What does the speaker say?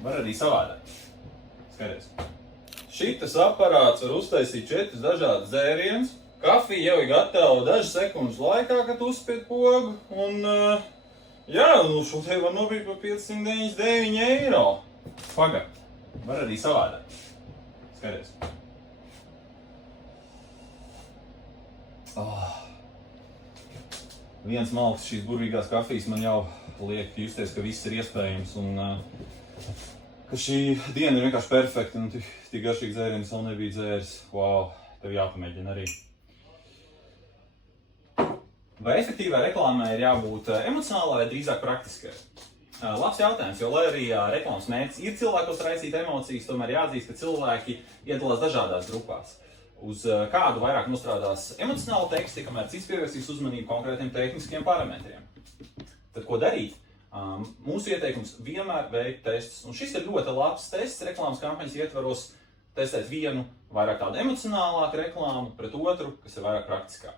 Var arī savādāk. Skaties. Šitas aparāts var uztaisīt 4 dažādas dzērienus. Kafija jau ir gatava dažas sekundes laikā, kad uzspied pogu. Un, šo te var nopirkt par 599 eiro. Paga. Var arī savādāk. Skaties. Viens malks šīs burvīgās kafijas man jau liek justies, ka viss ir iespējams un ka šī diena ir vienkārši perfekta un tik garšīgi dzēriens vēl nebija dzēris. Wow, tev jāpamēģina arī. Vai efektīvai reklāmai ir jābūt emocionālai vai drīzāk praktiskai? Labs jautājums, jo lai arī reklāmas mērķis ir cilvēkos raisīt emocijas, tomēr jāatzīst, ka cilvēki iedalās dažādās grupās. Uz kādu vairāk nostrādās emocionāli teksti, kamēr cits pievērsīs uzmanību konkrētiem tehniskiem parametriem. Tad ko darīt? Mūsu ieteikums vienmēr veikt testus, un šis ir ļoti labs tests reklāmas kampaņas ietvaros testēt vienu vairāk tādu emocionālāku reklāmu pret otru, kas ir vairāk praktiskāk.